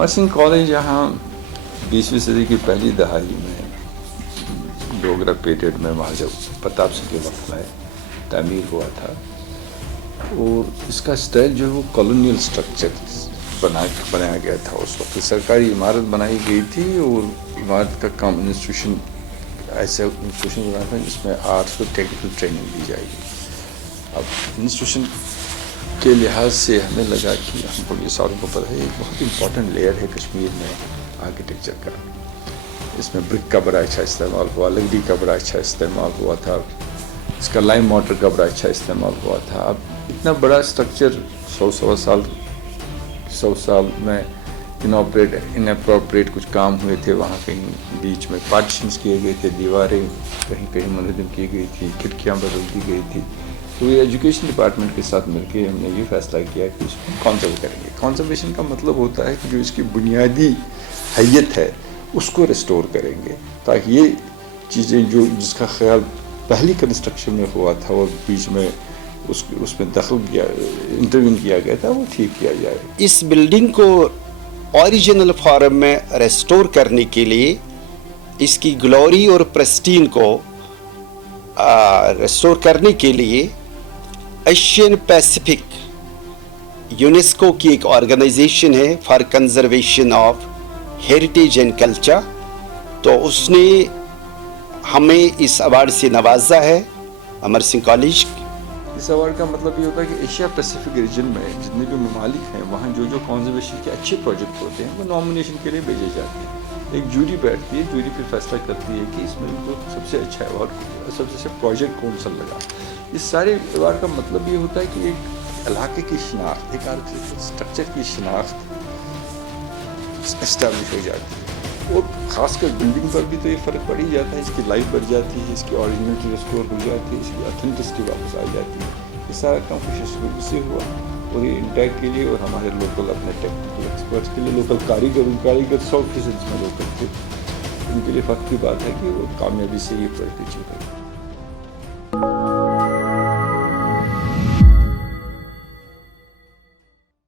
Amar Singh college यहाँ 20वीं सदी की पहली दहाई में डोगरा पीरियड में महाराजा प्रताप सिंह के वक्त में तामीर हुआ था और इसका स्टाइल जो है वो कॉलोनियल स्ट्रक्चर बनाया गया था। उस वक्त सरकारी इमारत बनाई गई थी और इमारत का काम इंस्टीट्यूशन ऐसा इंस्टीट्यूशन बना था जिसमें आर्ट्स और टेक्निकल ट्रेनिंग दी जाएगी। अब इंस्टीट्यूशन के लिहाज से हमें लगा कि हमको ये सारों को पता है एक बहुत इंपॉर्टेंट लेयर है कश्मीर में आर्किटेक्चर का। इसमें ब्रिक का बड़ा अच्छा इस्तेमाल हुआ, लकड़ी का बड़ा अच्छा इस्तेमाल हुआ था, इसका लाइम वाटर का बड़ा अच्छा इस्तेमाल हुआ था। अब इतना बड़ा स्ट्रक्चर 100 साल में इनअप्रोप्रिएट कुछ काम हुए थे। वहाँ कहीं बीच में पार्टीशंस किए गए थे, दीवारें कहीं कहीं मुनहदम की गई थी, खिड़कियाँ बदल दी गई थी। तो ये एजुकेशन डिपार्टमेंट के साथ मिलकर हमने ये फैसला किया कि इसको कंजर्व करेंगे। कंजर्वेशन का मतलब होता है कि जो इसकी बुनियादी हैयत है उसको रिस्टोर करेंगे ताकि ये चीज़ें जो जिसका ख्याल पहली कंस्ट्रक्शन में हुआ था और बीच में उसमें दखल किया इंटरव्यून किया गया था वो ठीक किया जाए। इस बिल्डिंग को ओरिजिनल फॉर्म में रेस्टोर करने के लिए इसकी ग्लोरी और प्रेस्टीन को रेस्टोर करने के लिए एशियन पैसिफिक यूनेस्को की एक ऑर्गेनाइजेशन है for conservation of heritage and culture, तो उसने हमें इस अवार्ड से नवाजा है अमर सिंह कॉलेज। इस अवार्ड का मतलब ये होता है कि एशिया पैसिफिक रीजन में जितने भी ममालिक हैं वहाँ जो कंजर्वेशन के अच्छे प्रोजेक्ट होते हैं वो नॉमिनेशन के लिए भेजे जाते हैं। एक जूरी बैठती है, जूरी फिर फैसला करती है कि इसमें जो सबसे अच्छा अवार्ड सबसे अच्छा प्रोजेक्ट कौन सा लगा। इस सारे अवार्ड का मतलब ये होता है कि एक इलाके की शिनाख्त, एक आर्किटेक्चर स्ट्रक्चर की शिनाख्त इस्टेब्लिश हो जाती है और ख़ासकर बिल्डिंग पर भी तो ये फ़र्क पड़ ही जाता है। इसकी लाइफ बढ़ जाती है, इसकी ओरिजिनलिटी रिस्टोर हो जाती है, इसकी ऑथेंटिसिटी वापस आ जाती है। ये सारा काम कुछ से हुआ और ये इंटैक्ट के लिए और हमारे लोकल अपने टेक्निकल एक्सपर्ट्स के लिए लोकल कारीगर 100% इसमें लोकल थे, उनके लिए फ़ख्र की बात है कि वो कामयाबी से ये प्रोजेक्ट अचीव करें।